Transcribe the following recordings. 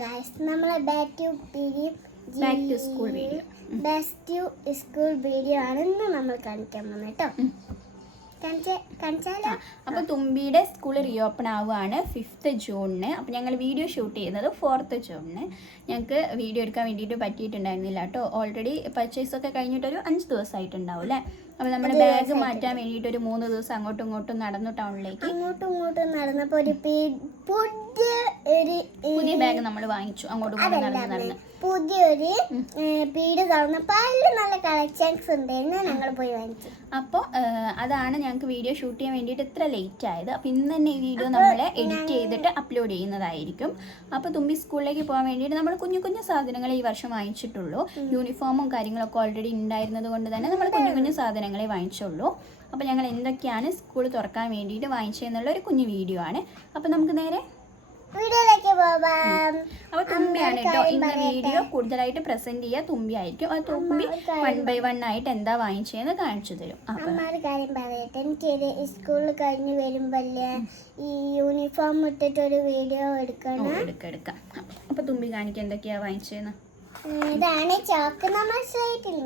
Guys നമ്മളെ back to school video ആണ് ഇന്ന് നമ്മൾ കാണിക്കാൻ പോകുന്നത് കേട്ടോ. കാണിച്ചാലോ? അപ്പോൾ തുമ്പിയുടെ സ്കൂൾ റീഓപ്പൺ ആവുകയാണ് 5th ജൂണിന്. അപ്പോൾ ഞങ്ങൾ വീഡിയോ ഷൂട്ട് ചെയ്യുന്നത് 4th ജൂണിന്. ഞങ്ങൾക്ക് വീഡിയോ എടുക്കാൻ വേണ്ടിയിട്ട് പറ്റിയിട്ടുണ്ടായിരുന്നില്ല കേട്ടോ. ഓൾറെഡി പർച്ചേസ് ഒക്കെ കഴിഞ്ഞിട്ടൊരു 5 ദിവസമായിട്ടുണ്ടാവും അല്ലേ. അപ്പോൾ നമ്മുടെ ബാഗ് മാറ്റാൻ വേണ്ടിയിട്ട് ഒരു 3 ദിവസം അങ്ങോട്ടും ഇങ്ങോട്ടും നടന്നു ടൗണിലേക്ക്. നടന്നപ്പോൾ ഒരു പുതിയ ബാഗ് നമ്മൾ വാങ്ങിച്ചു. അങ്ങോട്ടും ഇങ്ങോട്ടും നടന്ന് പുതിയൊരു പീഡ് തുറന്നപ്പോൾ അതിൽ നല്ല കളക്ഷൻസ് ഉണ്ടായിരുന്നു. ഞങ്ങൾ പോയി വാങ്ങിച്ചു. അപ്പോൾ അതാണ് ഞങ്ങൾക്ക് വീഡിയോ ഷൂട്ട് ചെയ്യാൻ വേണ്ടിയിട്ട് ഇത്ര ലേറ്റ് ആയത്. അപ്പോൾ ഇന്ന് തന്നെ ഈ വീഡിയോ നമ്മൾ എഡിറ്റ് ചെയ്തിട്ട് അപ്ലോഡ് ചെയ്യുന്നതായിരിക്കും. അപ്പോൾ തുമ്പി സ്കൂളിലേക്ക് പോകാൻ വേണ്ടിയിട്ട് നമ്മൾ കുഞ്ഞു കുഞ്ഞു സാധനങ്ങൾ ഈ വർഷം വാങ്ങിച്ചിട്ടുള്ളൂ. യൂണിഫോമും കാര്യങ്ങളൊക്കെ ഓൾറെഡി ഉണ്ടായിരുന്നത് കൊണ്ട് തന്നെ നമ്മൾ കുഞ്ഞു കുഞ്ഞു സാധനങ്ങളെ വാങ്ങിച്ചുള്ളൂ. അപ്പോൾ ഞങ്ങൾ എന്തൊക്കെയാണ് സ്കൂൾ തുറക്കാൻ വേണ്ടിയിട്ട് വാങ്ങിച്ചതെന്നുള്ള ഒരു കുഞ്ഞു വീഡിയോ ആണ്. അപ്പോൾ നമുക്ക് നേരെ വീഡിയോയിലേക്ക് പോവാം. അപ്പോൾ തുമ്പിയാണ് കേട്ടോ ഇന്ന് വീഡിയോ കൂടുതലായിട്ട് പ്രസന്റ് ചെയ്യുക. തുമ്പി ആയിരിക്കും. അത് തുമ്പി 1 by 1 ആയിട്ട് എന്താ വാങ്ങിച്ചതെന്ന് കാണിച്ചു തരും. അമ്മ ഒരു കാര്യം പറയട്ടെ, എനിക്ക് സ്കൂളിൽ കഴിഞ്ഞ് വരുമ്പോഴേ ഈ യൂണിഫോം ഇട്ടിട്ടൊരു വീഡിയോ എടുക്കാം. അപ്പോൾ തുമ്പി കാണിക്കുക എന്തൊക്കെയാ വാങ്ങിച്ചതെന്ന്. ഇതാണ് ചോക്ക്. നമ്മൾ സ്ലേറ്റിൽ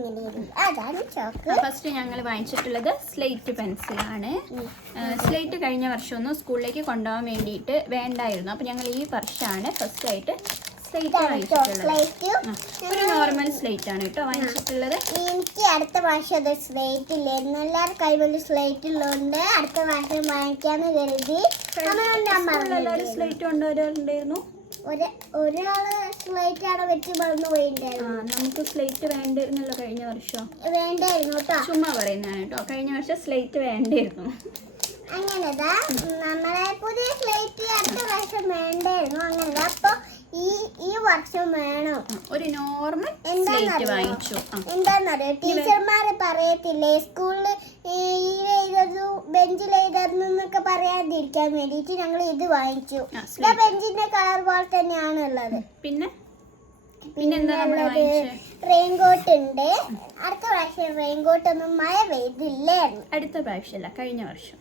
അതാണ് ചോക്ക്. ഫസ്റ്റ് ഞങ്ങൾ വാങ്ങിച്ചിട്ടുള്ളത് സ്ലേറ്റ് പെൻസിലാണ്. സ്ലേറ്റ് കഴിഞ്ഞ വർഷമൊന്നും സ്കൂളിലേക്ക് കൊണ്ടുപോകാൻ വേണ്ടിയിട്ട് വേണ്ടായിരുന്നു. അപ്പോൾ ഞങ്ങൾ ഈ വർഷമാണ് ഫസ്റ്റ് ആയിട്ട് സ്ലേറ്റ് വാങ്ങിച്ചിട്ടുള്ളത്. ഒരു നോർമൽ സ്ലേറ്റ് ആണ് കേട്ടോ വാങ്ങിച്ചിട്ടുള്ളത്. എനിക്ക് അടുത്ത വർഷം അത് സ്ലേറ്റ് ഇല്ലായിരുന്നു. എല്ലാവരും കൈവല്ല സ്ലേറ്റ് ഉള്ളതുകൊണ്ട് അടുത്ത വർഷം വാങ്ങിക്കാന്ന് കരുതി സ്ലേറ്റ് കൊണ്ടുവരാറുണ്ടായിരുന്നു. ഒരാള് സ്ലേറ്റ് ആണ് വെച്ച് മറന്നു പോയിട്ടുണ്ടായിരുന്നു. നമുക്ക് സ്ലേറ്റ് വേണ്ടായിരുന്നല്ലോ കഴിഞ്ഞ വർഷം. വേണ്ടായിരുന്നു കേട്ടോ, ചുമ്മാ പറയുന്നതാണ് കേട്ടോ. കഴിഞ്ഞ വർഷം സ്ലേറ്റ് വേണ്ടായിരുന്നു. അങ്ങനെതാ നമ്മളെ പുതിയ സ്ലേറ്റ് അടുത്ത വർഷം വേണ്ടായിരുന്നു. അങ്ങനെതാ അപ്പൊ ഈ വർഷം വേണം ഒരു നോർമൽ സ്ലേറ്റ് വാങ്ങിച്ചു. എന്താന്നറിയോ, ടീച്ചർമാര് പറയത്തില്ലേ സ്കൂളിൽ ബെഞ്ചിൽ എഴുതുന്നൊക്കെ പറയാതിരിക്കാൻ വേണ്ടിട്ട് ഞങ്ങൾ ഇത് വാങ്ങിച്ചു. ബെഞ്ചിന്റെ കളർ പോലെ തന്നെയാണ് ഉള്ളത്. പിന്നെ റെയിൻകോട്ട് ഉണ്ട്. അടുത്ത പ്രാവശ്യം റെയിൻകോട്ട് ഒന്നും മഴ പെയ്തില്ലായിരുന്നു. അടുത്ത പ്രാവശ്യമല്ല, കഴിഞ്ഞ വർഷം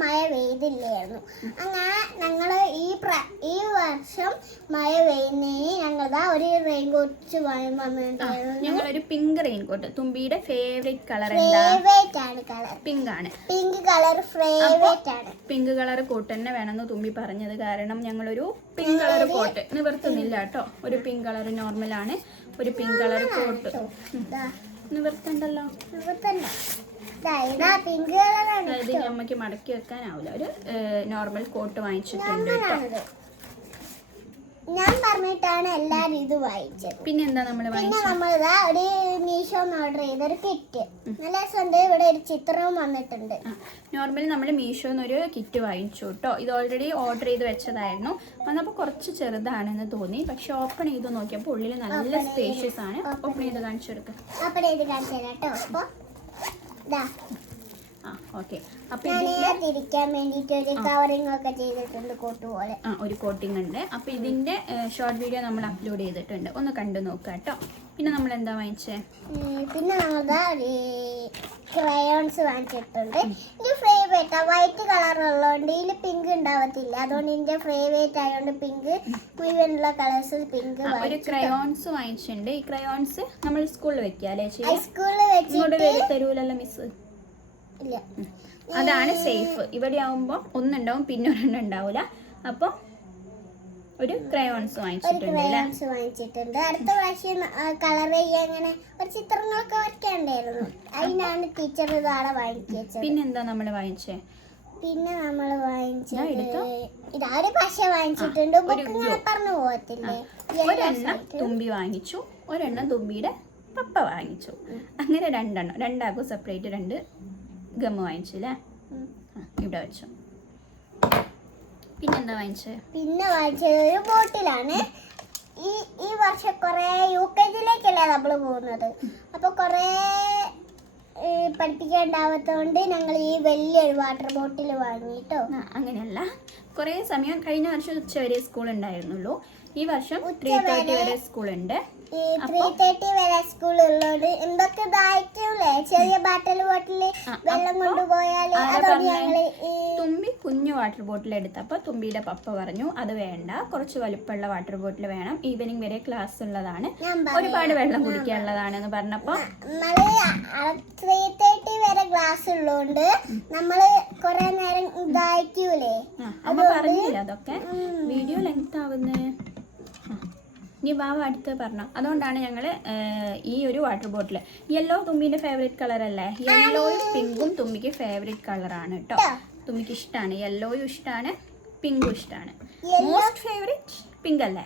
മഴ പെയ്തില്ലായിരുന്നു. അങ്ങനെ ഞങ്ങള് ഈ വർഷം മഴ പെയ്യുന്നതിന് ഞങ്ങളതാ ഒരു റെയിൻകോട്ട് വന്നിട്ടുണ്ടായിരുന്നു. ഞങ്ങളൊരു പിങ്ക് റെയിൻകോട്ട്. തുമ്പിയുടെ ഫേവറേറ്റ് കളർ ആണ്. കളർ പിങ്ക് ആണ്. പിങ്ക് കളർ ഫേവറേറ്റ് ആണ്. പിങ്ക് കളർ കോട്ട് തന്നെ വേണമെന്ന് തുമ്പി പറഞ്ഞത് കാരണം ഞങ്ങളൊരു പിങ്ക് കളർ കോട്ട് നിവർത്തുന്നില്ല കേട്ടോ. ഒരു പിങ്ക് കളർ നോർമലാണ്. ഒരു പിങ്ക് കളർ കോട്ട് നിവർത്തണ്ടല്ലോ. അതായത് അമ്മയ്ക്ക് മടക്കി വെക്കാനാവില്ല. ഒരു നോർമൽ കോട്ട് വാങ്ങിച്ചിട്ടുണ്ട് കേട്ടോ. ഞാൻ പറഞ്ഞിട്ടാണ് എല്ലാരും ഇത് വാങ്ങിച്ചത്. പിന്നെന്താ നമ്മളിതാ ഒരു മീഷോന്ന് ഓർഡർ ചെയ്ത ഒരു കിറ്റ്. നല്ല രസമുണ്ട്. ഇവിടെ ഒരു ചിത്രവും വന്നിട്ടുണ്ട്. നോർമലി നമ്മൾ മീഷോന്ന് ഒരു കിറ്റ് വാങ്ങിച്ചു കേട്ടോ. ഇത് ഓൾറെഡി ഓർഡർ ചെയ്ത് വെച്ചതായിരുന്നു. വന്നപ്പോൾ കുറച്ച് ചെറുതാണെന്ന് തോന്നി. പക്ഷെ ഓപ്പൺ ചെയ്ത് നോക്കിയപ്പോൾ ഉള്ളിൽ നല്ല സ്പേഷ്യസ് ആണ്. ഓപ്പൺ ചെയ്ത് കാണിച്ചെടുക്കാം. ഓപ്പൺ ചെയ്ത് കാണിച്ചു തരാം കേട്ടോ. അപ്പൊ തിരിക്കാൻ വേണ്ടിട്ട് ഒരു കവറിംഗ് ഒക്കെ ചെയ്തിട്ടുണ്ട്, കോട്ട് പോലെ. ഒരു കോട്ടിംഗ് ഉണ്ട്. അപ്പൊ ഇതിന്റെ ഷോർട്ട് വീഡിയോ നമ്മൾ അപ്ലോഡ് ചെയ്തിട്ടുണ്ട്, ഒന്ന് കണ്ടു നോക്കാം കേട്ടോ. പിന്നെ നമ്മൾ എന്താ വാങ്ങിച്ചേ? പിന്നെ നമ്മള് ക്രയോൺസ് വാങ്ങിച്ചിട്ടുണ്ട്. ഇത് ഫേവറേറ്റ് വൈറ്റ് കളർ ഉള്ളതുകൊണ്ട് ഇതിൽ പിങ്ക് ഉണ്ടാവത്തില്ല. അതുകൊണ്ട് ഇതിന്റെ ഫേവറേറ്റ് ആയതുകൊണ്ട് പിങ്ക് മുഴുവനുള്ള കളേഴ്സ് പിങ്ക്. ഒരു ക്രയോൺസ് വാങ്ങിച്ചിട്ടുണ്ട്. ഈ ക്രയോൺസ് നമ്മൾ സ്കൂളിൽ വെക്കാല്ലേ? സ്കൂളിൽ വെച്ചിട്ട് തരൂലല്ലോ മിസ്. ഇല്ല, അതാണ് സേഫ്. ഇവിടെ ആവുമ്പോ ഒന്നുണ്ടാവും, പിന്നെ ഒരെണ്ണം ഉണ്ടാവൂല. അപ്പൊ ഒരു ക്രയോൺസ് വാങ്ങിച്ചിട്ടുണ്ട്. അടുത്ത പ്രാവശ്യം കളർ ചെയ്യാൻ അങ്ങനെ ഒരു ചിത്രങ്ങളൊക്കെ വരയ്ക്കണ്ടായിരുന്നു. അതിനാണ് ടീച്ചർ ഇതാടെ വാങ്ങിച്ചത്. പിന്നെന്താ നമ്മൾ വാങ്ങിച്ചേ? പിന്നെ നമ്മൾ വാങ്ങിച്ചത് ഇതൊരു പശ വാങ്ങിച്ചിട്ടുണ്ട്. പറഞ്ഞു പോകത്തില്ലേ? ഒരെണ്ണം തുമ്പി വാങ്ങിച്ചു, ഒരെണ്ണം തുമ്പിയുടെ പപ്പ വാങ്ങിച്ചു. അങ്ങനെ രണ്ടാക്കും സെപ്പറേറ്റ് 2 ഗം വാങ്ങിച്ചില്ലേ? ഇവിടെ വെച്ചു. പിന്നെന്താ വാങ്ങിച്ചത്? പിന്നെ വാങ്ങിച്ചത് ഒരു ബോട്ടിലാണ്. ഈ വർഷം കുറെ UKG-ലേക്കല്ലേ നമ്മൾ പോകുന്നത്. അപ്പൊ കുറെ പഠിപ്പിക്കാണ്ടാവാത്തതുകൊണ്ട് ഞങ്ങൾ ഈ വലിയൊരു വാട്ടർ ബോട്ടിൽ വാങ്ങിട്ടോ. അങ്ങനെയല്ല, കുറേ സമയം കഴിഞ്ഞ വർഷം ഉച്ചവരെ സ്കൂൾ ഉണ്ടായിരുന്നുള്ളൂ. ഈ വർഷം 3:30 വരെ സ്കൂളുണ്ട്. ഈ 3:30 വരെ സ്കൂൾ ഉള്ളോണ്ട് എന്തൊക്കെ ദായിട്ടില്ലേ ചെറിയ ബോട്ടില് വെള്ളം കൊണ്ടുപോയാല് അതോട് ഞങ്ങള് തുമ്പി കുഞ്ഞു വാട്ടർ ബോട്ടിൽ എടുത്തപ്പോൾ തുമ്പിയുടെ പപ്പ പറഞ്ഞു അത് വേണ്ട, കുറച്ച് വലുപ്പമുള്ള വാട്ടർ ബോട്ടിൽ വേണം, ഈവനിങ് വരെ ക്ലാസ് ഉള്ളതാണ്, ഒരുപാട് വെള്ളം കുടിക്കാനുള്ളതാണെന്ന് പറഞ്ഞപ്പോൾ നമ്മള് 3:30 വരെ ക്ലാസ് ഉള്ളോണ്ട് നമ്മള് കൊറേ നേരം ദായിക്കൂലേ. അമ്മ പറഞ്ഞില്ല അതൊക്കെ വീഡിയോ ലെങ്ത് ആവുന്നേ. ഇനി ബാബ അടുത്ത് പറഞ്ഞു. അതുകൊണ്ടാണ് ഞങ്ങൾ ഈ ഒരു വാട്ടർ ബോട്ടിൽ യെല്ലോ തുമ്പിന്റെ ഫേവറേറ്റ് കളർ അല്ലേ, യെല്ലോയും പിങ്കും തുമ്പിക്ക് ഫേവറേറ്റ് കളറാണ് കേട്ടോ. തുമ്പിക്ക് ഇഷ്ടമാണ്, യെല്ലോയും ഇഷ്ടമാണ്, പിങ്കും ഇഷ്ടമാണ്. മോസ്റ്റ് ഫേവറേറ്റ് പിങ്ക് അല്ലേ?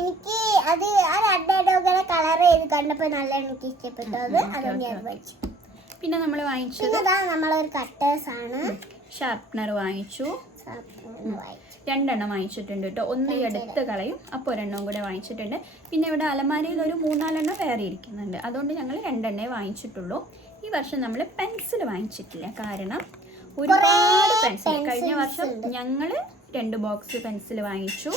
എനിക്ക് അത് ആ രണ്ടോടെ കളർ ചെയ്ത് കണ്ടപ്പോ നല്ല എനിക്ക് ഇഷ്ടപ്പെട്ടു. അതുകൊണ്ട് ഞാൻ വാങ്ങിച്ചു. പിന്നെ നമ്മൾ വാങ്ങിച്ചത് നമ്മളൊരു കട്ടേഴ്സ് ആണ്, ഷാർപ്നർ വാങ്ങിച്ചു. 2 വാങ്ങിച്ചിട്ടുണ്ട് കേട്ടോ. ഒന്ന് ഈ അടുത്ത് കളയും, അപ്പോൾ 1 കൂടെ വാങ്ങിച്ചിട്ടുണ്ട്. പിന്നെ ഇവിടെ അലമാരയിൽ ഒരു 3-4 വേറെ ഇരിക്കുന്നുണ്ട്, അതുകൊണ്ട് ഞങ്ങൾ 2 വാങ്ങിച്ചിട്ടുള്ളൂ. ഈ വർഷം നമ്മൾ പെൻസിൽ വാങ്ങിച്ചിട്ടില്ല, കാരണം ഒരുപാട് പെൻസിൽ. കഴിഞ്ഞ വർഷം ഞങ്ങൾ 2 ബോക്സ് പെൻസിൽ വാങ്ങിച്ചു.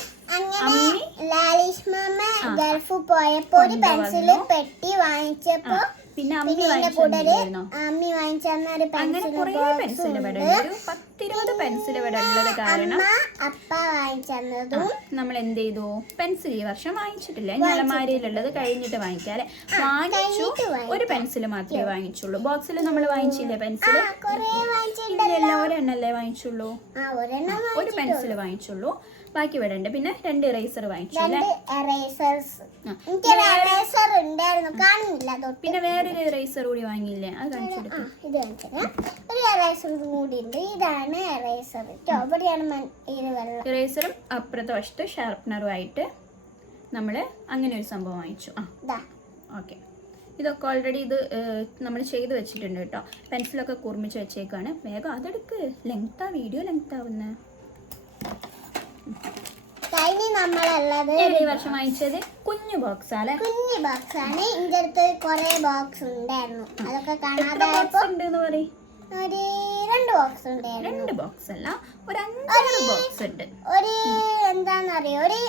ഗൾഫ് പോയപ്പോ ഒരു പെൻസിൽ പെട്ടി വാങ്ങിച്ചപ്പോ പിന്നെ അമ്മി വാങ്ങിച്ചിട്ടുണ്ടായിരുന്നോ? അങ്ങനെ കുറേ പെൻസിൽ ഇവിടെ ഉണ്ട്, ഒരു 10-20 പെൻസിൽ ഇവിടെ ഉള്ളത് കാരണം അപ്പ വാങ്ങിച്ചതും നമ്മൾ എന്ത് ചെയ്തു, പെൻസിൽ ഈ വർഷം വാങ്ങിച്ചിട്ടില്ല. ഇനി അലമാരയിലുള്ളത് കഴിഞ്ഞിട്ട് വാങ്ങിക്കാല്ലേ. വാങ്ങിച്ചു, ഒരു പെൻസിൽ മാത്രമേ വാങ്ങിച്ചുള്ളൂ. ബോക്സിൽ നമ്മൾ വാങ്ങിച്ചില്ലേ പെൻസിൽ? ഇല്ലല്ലോ, ഒരെണ്ണല്ലേ വാങ്ങിച്ചുള്ളൂ, ഒരു പെൻസിൽ വാങ്ങിച്ചുള്ളൂ, ബാക്കി ഇവിടെ ഉണ്ട്. പിന്നെ 2 ഇറേസർ വാങ്ങിച്ചു. പിന്നെ വേറൊരു ഇറേസർ കൂടി വാങ്ങിയില്ലേ, അത് കാണിച്ചു കൊടുക്കും. ഇറേസറും അപ്പുറത്തെ വശത്ത് ഷാർപ്നറും ആയിട്ട് നമ്മൾ അങ്ങനെ ഒരു സംഭവം വാങ്ങിച്ചു. ഓക്കെ, ഇതൊക്കെ ഓൾറെഡി ഇത് നമ്മൾ ചെയ്ത് വെച്ചിട്ടുണ്ട് കേട്ടോ. പെൻസിലൊക്കെ കുർമിച്ച് വെച്ചേക്കാണ്. വേഗം അതെടുക്ക്, ലെങ്താ വീഡിയോ ലെങ്ത് ആവുന്നത്. ഈ വർഷം വാങ്ങിച്ചത് കുഞ്ഞു ബോക്സ് ആണ്. കുഞ്ഞു ബോക്സ് ആണ്. ഇതിന്റെ അടുത്ത് കുറെ ബോക്സ് ഉണ്ടായിരുന്നു, അതൊക്കെ കാണാതെ പറയും. ഒരു 2 ബോക്സ് ഉണ്ടായിരുന്നു. 2 ബോക്സ് അല്ല, ഒരു 5 ബോക്സ് ഉണ്ട്. ഒരു എന്താന്നറിയോ, ഒരു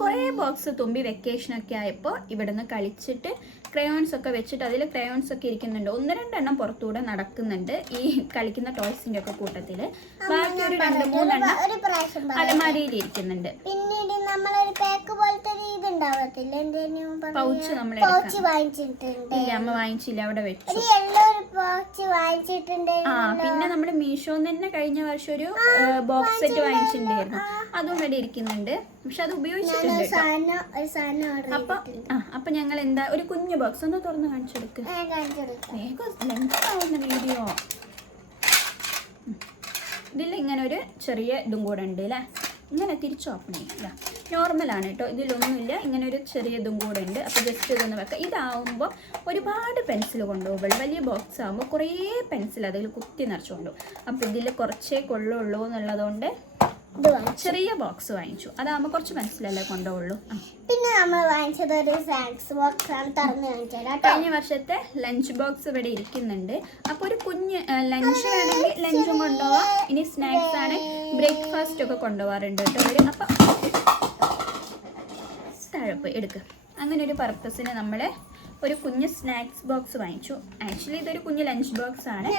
കുറേ ബോക്സ് തുമ്പി വെക്കേഷനൊക്കെ ആയപ്പോൾ ഇവിടുന്ന് കളിച്ചിട്ട് ക്രയോൺസ് ഒക്കെ വെച്ചിട്ട് അതിൽ ക്രയോൺസ് ഒക്കെ ഇരിക്കുന്നുണ്ട്. 1-2 പുറത്തൂടെ നടക്കുന്നുണ്ട് ഈ കളിക്കുന്ന ടോയ്സിന്റെ ഒക്കെ കൂട്ടത്തിൽ. ബാക്കി ഒരു 2-3 അലമാരയിൽ ഇരിക്കുന്നുണ്ട്. പിന്നീട് നമ്മളൊരു പാക്ക് പോലത്തെ ഇത് ഉണ്ടാവത്തില്ല, പൗച്ച് നമ്മൾ വാങ്ങിച്ചിട്ടുണ്ട്. ഇല്ല, അമ്മ വാങ്ങിച്ചില്ല, അവിടെ വെച്ചു. പൗച്ച് വാങ്ങിച്ചിട്ടുണ്ട്. പിന്നെ നമ്മൾ മീഷോന്ന് തന്നെ കഴിഞ്ഞ വർഷം ഒരു ബോക്സ് സെറ്റ് വാങ്ങിച്ചിട്ടുണ്ടായിരുന്നു, അതും ഇവിടെ ഇരിക്കുന്നുണ്ട്. പക്ഷെ അത് ഉപയോഗിച്ചിട്ടുണ്ട്. അപ്പൊ ഞങ്ങൾ എന്താ, ഒരു കുഞ്ഞു ബോക്സ് ഒന്ന് തുറന്ന് കാണിച്ചെടുക്ക്. വീഡിയോ ഇതിൽ ഇങ്ങനെ ഒരു ചെറിയ ഇതും കൂടെ ഉണ്ട് അല്ലേ. ഇങ്ങനെ തിരിച്ച് ഓപ്പൺ ചെയ്യില്ല, നോർമലാണ് കേട്ടോ, ഇതിലൊന്നുമില്ല. ഇങ്ങനെ ഒരു ചെറിയ ഇതും കൂടെ ഉണ്ട്. അപ്പോൾ ജസ്റ്റ് ഇതൊന്ന് വെക്കാം. ഇതാവുമ്പോൾ ഒരുപാട് പെൻസിൽ കൊണ്ടുപോകുള്ളൂ. വലിയ ബോക്സ് ആകുമ്പോൾ കുറേ പെൻസിൽ അതിൽ കുത്തി നിറച്ച് കൊണ്ടുപോകും. അപ്പോൾ ഇതിൽ കുറച്ചേ കൊള്ളുള്ളൂ എന്നുള്ളതുകൊണ്ട് ചെറിയ ബോക്സ് വാങ്ങിച്ചു. അതാകുമ്പോൾ കുറച്ച് പെൻസിലല്ലേ കൊണ്ടുപോകുള്ളൂ. പിന്നെ നമ്മൾ വാങ്ങിച്ചത് ഒരു സ്നാക്സ് ബോക്സ് ആണ്, തുറന്ന് കാണിച്ചത്. കഴിഞ്ഞ വർഷത്തെ ലഞ്ച് ബോക്സ് ഇവിടെ ഇരിക്കുന്നുണ്ട്. അപ്പോൾ ഒരു കുഞ്ഞ് ലഞ്ച് വേണമെങ്കിൽ ലഞ്ചും കൊണ്ടുപോവാം. ഇനി സ്നാക്സ് ആണ്, ബ്രേക്ക്ഫാസ്റ്റ് ഒക്കെ കൊണ്ടുപോകാറുണ്ട് കേട്ടോ ഇവർ. അപ്പം തഴപ്പ് എടുക്കുക. അങ്ങനെ ഒരു പർപ്പസിന് നമ്മൾ ഒരു കുഞ്ഞ് സ്നാക്സ് ബോക്സ് വാങ്ങിച്ചു. ആക്ച്വലി ഇതൊരു കുഞ്ഞ് ലഞ്ച് ബോക്സ് ആണ്,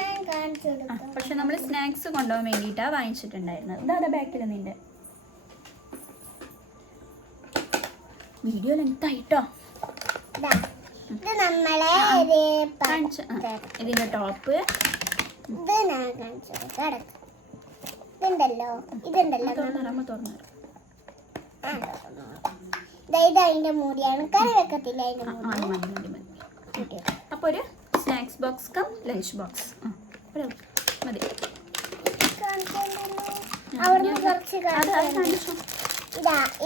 പക്ഷെ നമ്മൾ സ്നാക്സ് കൊണ്ടുപോകാൻ വേണ്ടിയിട്ടാണ് വാങ്ങിച്ചിട്ടുണ്ടായിരുന്നത്. ഇതാ ബാക്കിൽ നിന്റെ വീഡിയോ ലെങ്ത് ആയിട്ടോ. ഇതിന്റെ ടോപ്പ് അതിന്റെ മൂടിയാണ്, കറി വെക്കത്തില്ല അതിന്റെ. അപ്പൊ ഒരു snacks box cum lunch box മതി.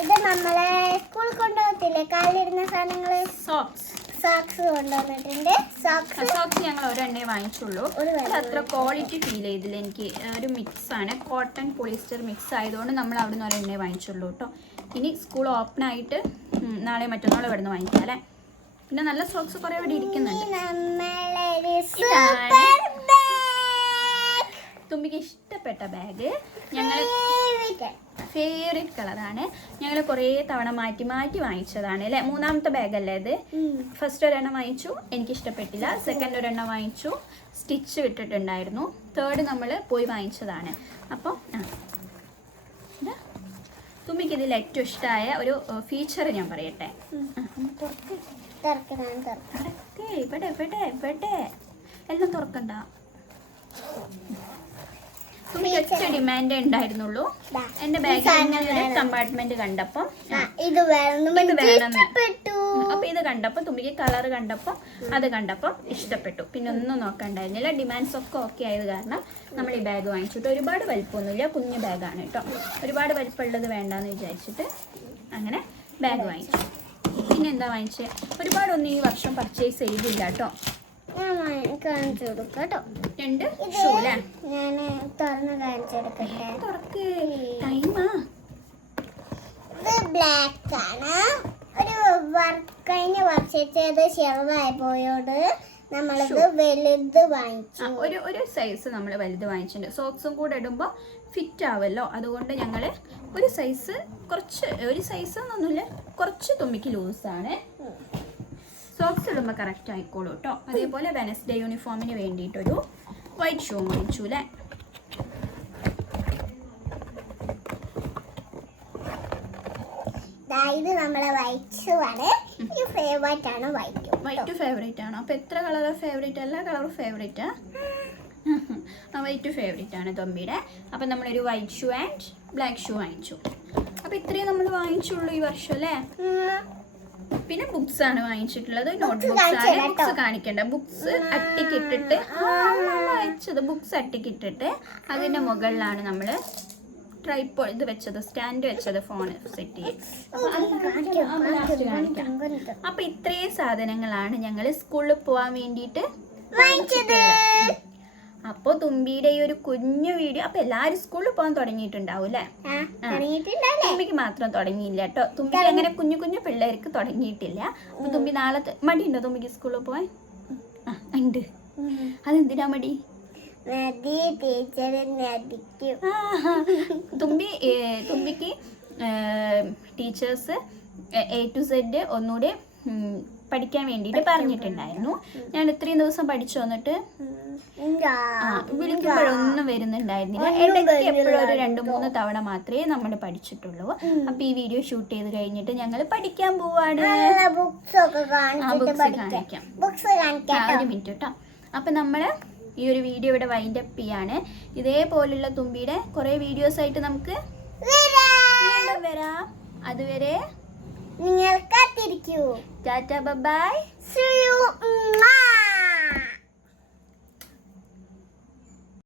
ഇത് നമ്മളെ സ്കൂളിൽ കൊണ്ടുപോകത്തില്ലേ കാലിടുന്ന സാധനങ്ങള്, സോക്സ് കൊണ്ടുവന്നിട്ടുണ്ട്. സോക്സ് ഞങ്ങൾ ഒരെണ്ണേ വാങ്ങിച്ചുള്ളൂ. അത്ര ക്വാളിറ്റി ഫീൽ ചെയ്തില്ല എനിക്ക്. ഒരു മിക്സ് ആണ്, കോട്ടൺ പോളിസ്റ്റർ മിക്സ് ആയതുകൊണ്ട് നമ്മൾ അവിടെ നിന്ന് ഒരെണ്ണേ വാങ്ങിച്ചുള്ളൂ കേട്ടോ. ഇനി സ്കൂൾ ഓപ്പൺ ആയിട്ട് നാളെ മറ്റന്നാൾ ഇവിടെ നിന്ന് വാങ്ങിക്കാം അല്ലേ. പിന്നെ നല്ല സോക്സ് കുറെ ഇവിടെ ഇരിക്കുന്നുണ്ട്. തുമ്പിക്ക് ഇഷ്ടപ്പെട്ട ബാഗ് ഞങ്ങൾ ഫേവറേറ്റ് കളറാണ്. ഞങ്ങൾ കുറേ തവണ മാറ്റി മാറ്റി വാങ്ങിച്ചതാണ് അല്ലേ. 3ാമത്തെ ബാഗല്ലേ ഇത്. ഫസ്റ്റ് ഒരെണ്ണം വാങ്ങിച്ചു, എനിക്ക് ഇഷ്ടപ്പെട്ടില്ല. സെക്കൻഡ് ഒരെണ്ണം വാങ്ങിച്ചു, സ്റ്റിച്ച് വിട്ടിട്ടുണ്ടായിരുന്നു. തേർഡ് നമ്മൾ പോയി വാങ്ങിച്ചതാണ്. അപ്പോൾ തുമ്മിക്ക് ഇതിൽ ഏറ്റവും ഇഷ്ടമായ ഒരു ഫീച്ചർ ഞാൻ പറയട്ടെ. ഇവിടെ ഇവിടെ ഇവിടെ എല്ലാം തുറക്കണ്ട. തുമ്മിക്ക് ഒറ്റ ഡിമാൻഡേ ഉണ്ടായിരുന്നുള്ളൂ. എന്റെ ബാഗിൽ കമ്പാർട്ട്മെന്റ് കണ്ടപ്പം ഇത് വേണം. അപ്പൊ ഇത് കണ്ടപ്പോ തുമ്മിക്ക് കളർ കണ്ടപ്പോ അത് കണ്ടപ്പം ഇഷ്ടപ്പെട്ടു. പിന്നെ ഒന്നും നോക്കണ്ടായിരുന്നില്ല. ഡിമാൻഡ്സ് ഒക്കെ ഓക്കെ ആയത് കാരണം നമ്മൾ ഈ ബാഗ് വാങ്ങിച്ചിട്ട് ഒരുപാട് വലിപ്പമൊന്നുമില്ല, കുഞ്ഞു ബാഗാണ് കേട്ടോ. ഒരുപാട് വലിപ്പമുള്ളത് വേണ്ടാന്ന് വിചാരിച്ചിട്ട് അങ്ങനെ ബാഗ് വാങ്ങിച്ചു. പിന്നെ എന്താ വാങ്ങിച്ചത്? ഒരുപാടൊന്നും ഈ വർഷം പർച്ചേസ് ചെയ്തില്ല കേട്ടോ. കാണിച്ചു കൊടുക്കട്ടോ. 2 ഷൂ അല്ലേ? ഞാൻ തുറന്ന് കാണിച്ചു കൊടുക്കട്ടെ. തുറക്ക്, ടൈമാ. ഇത് ബ്ലാക്ക് ആണ്. കഴിഞ്ഞ വർഷത്തേത് ചെറുതായി പോയോട് നമ്മളിത് വലുത് വാങ്ങിച്ചു. ഒരു സൈസ് നമ്മൾ വലുത് വാങ്ങിച്ചിട്ടുണ്ട്. സോക്സും കൂടെ ഇടുമ്പോൾ ഫിറ്റ് ആവല്ലോ. അതുകൊണ്ട് ഞങ്ങൾ ഒരു സൈസ് ഒന്നുമില്ല, കുറച്ച് തുമ്മിക്ക് ലൂസാണ്. സോക്സ് ഇടുമ്പോൾ കറക്റ്റ് ആയിക്കോളൂ കേട്ടോ. അതേപോലെ വെനസ്ഡേ യൂണിഫോമിന് വേണ്ടിയിട്ടൊരു വൈറ്റ് ഷൂ വാങ്ങിച്ചു അല്ലേ. ഇത് നമ്മളെ വൈറ്റ് ഷൂ ആണ്. ഈ ഫേവറേറ്റ് ആണ് വൈറ്റ് ഫേവറേറ്റ് ആണോ? അപ്പോൾ എത്ര കളറാണ് ഫേവറേറ്റ്? എല്ലാ കളറും ഫേവറേറ്റാ? വൈറ്റ് ഫേവറേറ്റ് ആണ് തുമ്പിയുടെ. അപ്പം നമ്മളൊരു white shoe and black shoe വാങ്ങിച്ചു. അപ്പോൾ ഇത്രയും നമ്മൾ വാങ്ങിച്ചുള്ളൂ ഈ വർഷം അല്ലേ. പിന്നെ ബുക്സ് ആണ് വാങ്ങിച്ചിട്ടുള്ളത്. നോട്ട് ബുക്സ് ആണ്. ബുക്സ് കാണിക്കണ്ട. ബുക്സ് അട്ടിക്കിട്ടിട്ട് വായിച്ചത്. ബുക്സ് അട്ടിക്കിട്ടിട്ട് അതിൻ്റെ മുകളിലാണ് നമ്മൾ ട്രൈപ്പോ ഇത് വെച്ചത്, സ്റ്റാൻഡ് വെച്ചത്, ഫോൺ സെറ്റ് ചെയ്ത്. അപ്പൊ ഇത്രയും സാധനങ്ങളാണ് ഞങ്ങൾ സ്കൂളിൽ പോവാൻ വേണ്ടിയിട്ട് വാങ്ങിച്ചത്. അപ്പോൾ തുമ്പിയുടെ ഈ ഒരു കുഞ്ഞു വീഡിയോ. അപ്പൊ എല്ലാവരും സ്കൂളിൽ പോകാൻ തുടങ്ങിയിട്ടുണ്ടാവും അല്ലേ. തുമ്പിക്ക് മാത്രം തുടങ്ങിയില്ല കേട്ടോ. തുമ്പിക്ക് അങ്ങനെ കുഞ്ഞു കുഞ്ഞു പിള്ളേർക്ക് തുടങ്ങിയിട്ടില്ല. അപ്പൊ തുമ്പി നാളെ മടിയുണ്ടോ തുമ്പിക്ക് സ്കൂളിൽ പോവാൻ? ഉണ്ട്. അതെന്തിനാ മടി? തുമ്പിക്ക് ടീച്ചേഴ്സ് A to Z ഒന്നുകൂടി പഠിക്കാൻ വേണ്ടിയിട്ട് പറഞ്ഞിട്ടുണ്ടായിരുന്നു. ഞാൻ ഇത്രയും ദിവസം പഠിച്ചു വന്നിട്ട് വിളിക്കുമ്പോഴൊന്നും വരുന്നുണ്ടായിരുന്നില്ല. ഇടയ്ക്ക് എപ്പോഴും ഒരു 2-3 തവണ മാത്രമേ നമ്മൾ പഠിച്ചിട്ടുള്ളൂ. അപ്പൊ ഈ വീഡിയോ ഷൂട്ട് ചെയ്ത് കഴിഞ്ഞിട്ട് ഞങ്ങൾ പഠിക്കാൻ പോവാണ്. കാണിക്കാം. ഒരു മിനിറ്റ് കേട്ടോ. അപ്പൊ നമ്മള് ഈ ഒരു വീഡിയോ ഇവിടെ വൈൻഡ് അപ്പ് ചെയ്യാണ്. ഇതേപോലുള്ള തുമ്പിയുടെ കുറെ വീഡിയോസ് ആയിട്ട് നമുക്ക് വരാം. അതുവരെ നിങ്ങൾ കാത്തിരിക്കൂ. ടാറ്റ, ബൈ. See you.